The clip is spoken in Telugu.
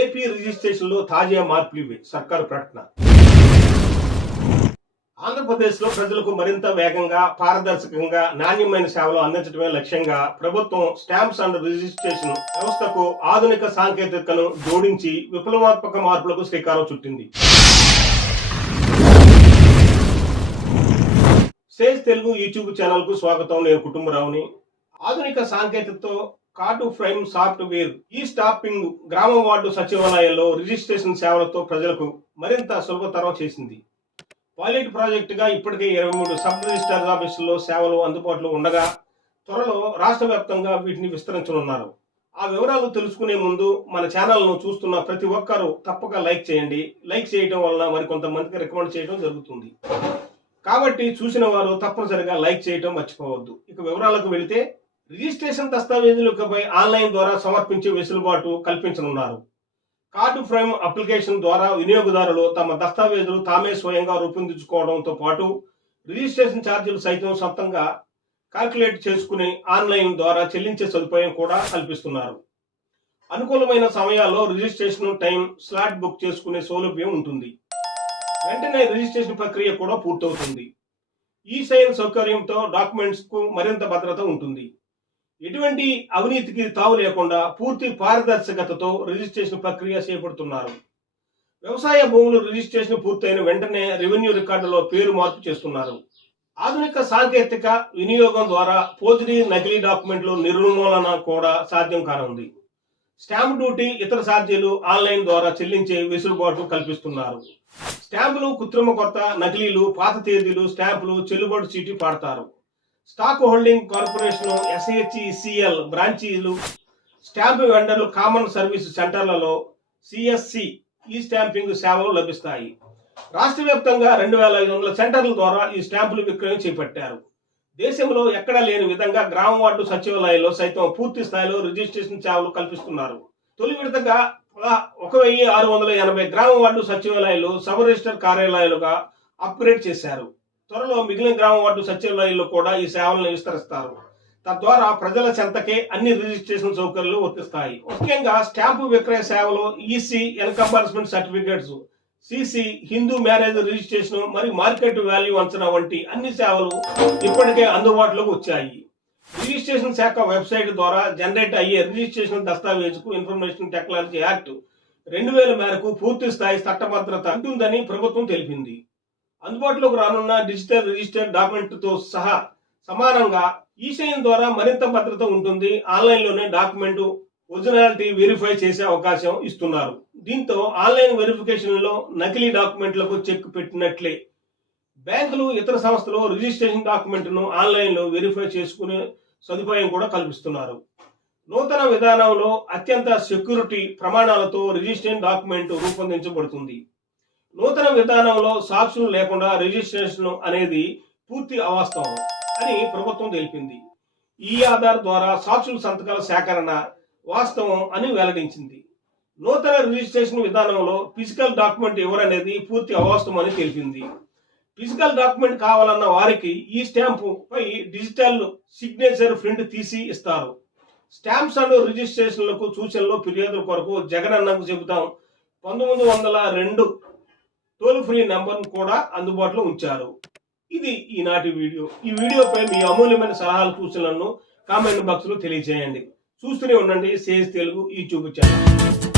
ఏపీ రిజిస్ట్రేషన్లో తాజా మార్పులు ఇవి. సర్కారు ప్రకటన. ఆంధ్రప్రదేశ్లో ప్రజలకు మరింత వేగంగా పారదర్శకంగా నాణ్యమైన సేవలు అందించడమే లక్ష్యంగా ప్రభుత్వం స్టాంప్స్ అండ్ రిజిస్ట్రేషన్ వ్యవస్థకు ఆధునిక సాంకేతికతను జోడించి విప్లవాత్మక మార్పులకు శ్రీకారం చుట్టింది. సేజ్ తెలుగు యూట్యూబ్ ఛానల్కు స్వాగతం. నేను కుటుంబరావుని. ఆధునిక సాంకేతికతో card prime software e stamping గ్రామ వార్డు సచివాలయాల్లో రిజిస్ట్రేషన్ సేవలతో ప్రజలకు మరింత సులభతరం చేసింది. పైలట్ ప్రాజెక్టుగా ఇప్పటికే ఇరవై మూడు సబ్ రిజిస్టర్ ఆఫీసుల్లో సేవలు అందుబాటులో ఉండగా త్వరలో రాష్ట్ర వ్యాప్తంగా వీటిని విస్తరించనున్నారు. ఆ వివరాలు తెలుసుకునే ముందు మన ఛానల్ను చూస్తున్న ప్రతి ఒక్కరూ తప్పక లైక్ చేయండి. లైక్ చేయడం వలన మరికొంతమందికి రికమెండ్ చేయడం జరుగుతుంది. కాబట్టి చూసిన వారు తప్పనిసరిగా లైక్ చేయడం మర్చిపోవద్దు. ఇక వివరాలకు వెళితే రిజిస్ట్రేషన్ దస్తావేజులపై ఆన్లైన్ ద్వారా సమర్పించే వెసులుబాటు కల్పించనున్నారు. కార్డు ఫ్రేమ్ అప్లికేషన్ ద్వారా వినియోగదారులు తమ దస్తావేజులు తామే స్వయంగా రూపొందించుకోవడంతో పాటు రిజిస్ట్రేషన్ ఛార్జీలు సైతం సొంతంగా కాల్కులేట్ చేసుకుని ఆన్లైన్ ద్వారా చెల్లించే సదుపాయం కూడా కల్పిస్తున్నారు. అనుకూలమైన సమయాల్లో రిజిస్ట్రేషన్ టైం స్లాట్ బుక్ చేసుకునే సౌలభ్యం ఉంటుంది. వెంటనే రిజిస్ట్రేషన్ ప్రక్రియ కూడా పూర్తవుతుంది. ఈ సైన్ సౌకర్యంతో డాక్యుమెంట్స్కు మరింత భద్రత ఉంటుంది. ఎటువంటి అవినీతికి తావు లేకుండా పూర్తి పారదర్శకతతో రిజిస్ట్రేషన్ ప్రక్రియ చేపడుతున్నారు. వ్యవసాయ భూములు రిజిస్ట్రేషన్ పూర్తయిన వెంటనే రెవెన్యూ రికార్డులో పేరు మార్పు చేస్తున్నారు. ఆధునిక సాంకేతిక వినియోగం ద్వారా పోజిరీ నకిలీ డాక్యుమెంట్లు నిర్మూలన కూడా సాధ్యం కానుంది. స్టాంప్ డ్యూటీ ఇతర ఛార్జీలు ఆన్లైన్ ద్వారా చెల్లించే వెసులుబాటు కల్పిస్తున్నారు. స్టాంపులు కృత్రిమ కొత్త నకిలీలు పాత తేదీలు స్టాంపులు చెల్లుబాటు చీటీ పాడతారు. స్టాక్ హోల్డింగ్ కార్పొరేషన్ ఎస్హెచ్ఈసిఎల్ బ్రాంచీలు స్టాంపు వెండర్లు కామన్ సర్వీస్ సెంటర్లలో సిఎస్సి ఈ స్టాంపింగ్ సేవలు లభిస్తాయి. రాష్ట్ర వ్యాప్తంగా రెండు వేల ఐదు వందల సెంటర్ల ద్వారా ఈ స్టాంపులు విక్రయం చేపట్టారు. దేశంలో ఎక్కడా లేని విధంగా గ్రామ వార్డు సచివాలయాల్లో సైతం పూర్తి స్థాయిలో రిజిస్ట్రేషన్ సేవలు కల్పిస్తున్నారు. తొలి విడతగా ఒక వెయ్యి ఆరు వందల ఎనభై గ్రామ వార్డు సచివాలయాలు సబ్ రిజిస్టర్ కార్యాలయాలుగా అప్గ్రేడ్ చేశారు. త్వరలో మిగిలిన గ్రామ వార్డు సచివాలయాల్లో కూడా ఈ సేవలను విస్తరిస్తారు. తద్వారా ప్రజల చెంతకే అన్ని రిజిస్ట్రేషన్ సౌకర్యాలు వర్తిస్తాయి. ముఖ్యంగా స్టాంపు విక్రయ సేవలు EC encumbrance certificates CC Hindu marriage registration మరియు మార్కెట్ వాల్యూ అంచనా వంటి అన్ని సేవలు ఇప్పటికే అందుబాటులోకి వచ్చాయి. రిజిస్ట్రేషన్ శాఖ వెబ్సైట్ ద్వారా జనరేట్ అయ్యే రిజిస్ట్రేషన్ దస్తావేజుకు ఇన్ఫర్మేషన్ టెక్నాలజీ యాక్ట్ రెండు వేల మేరకు పూర్తి స్థాయి చట్టభద్రత ఉంటుందని ప్రభుత్వం తెలిపింది. అందుబాటులోకి రానున్న డిజిటల్ రిజిస్టర్ డాక్యుమెంట్తో సహా సమానంగా ఈసైన్ ద్వారా మరింత భద్రత ఉంటుంది. ఆన్లైన్లోనే డాక్యుమెంట్ ఒరిజినాలిటీ వెరిఫై చేసే అవకాశం ఇస్తున్నారు. దీంతో ఆన్లైన్ వెరిఫికేషన్లో నకిలీ డాక్యుమెంట్లకు చెక్ పెట్టినట్లే. బ్యాంకులు ఇతర సంస్థలు రిజిస్ట్రేషన్ డాక్యుమెంట్ను ఆన్లైన్లో వెరిఫై చేసుకునే సదుపాయం కూడా కల్పిస్తున్నారు. నూతన విధానంలో అత్యంత సెక్యూరిటీ ప్రమాణాలతో రిజిస్ట్రేషన్ డాక్యుమెంట్ రూపొందించబడుతుంది. నూతన విధానంలో సాక్షులు లేకుండా రిజిస్ట్రేషన్ అనేది పూర్తి అవాస్తవం అని ప్రభుత్వం తెలిపింది. ఈ ఆధార్ ద్వారా సాక్షుల సంతకాల సేకరణ వాస్తవం అని వెల్లడించింది. నూతన రిజిస్ట్రేషన్ విధానంలో ఫిజికల్ డాక్యుమెంట్ ఎవరనేది పూర్తి అవాస్తవం అని తెలిపింది. ఫిజికల్ డాక్యుమెంట్ కావాలన్న వారికి ఈ స్టాంపు పై డిజిటల్ సిగ్నేచర్ ప్రింట్ తీసి ఇస్తారు. స్టాంప్స్ అండ్ రిజిస్ట్రేషన్లకు సూచనలు ఫిర్యాదుల కొరకు జగన్ అన్నకు చెబుతాం. పంతొమ్మిది వందల రెండు టోల్ ఫ్రీ నెంబర్ కూడా అందుబాటులో ఉంచారు. ఇది ఈనాటి వీడియో. ఈ వీడియోపై మీ అమూల్యమైన సలహాలు సూచనలను కామెంట్ బాక్స్లో తెలియజేయండి. చూస్తూనే ఉండండి సేజ్ తెలుగు యూట్యూబ్ ఛానల్.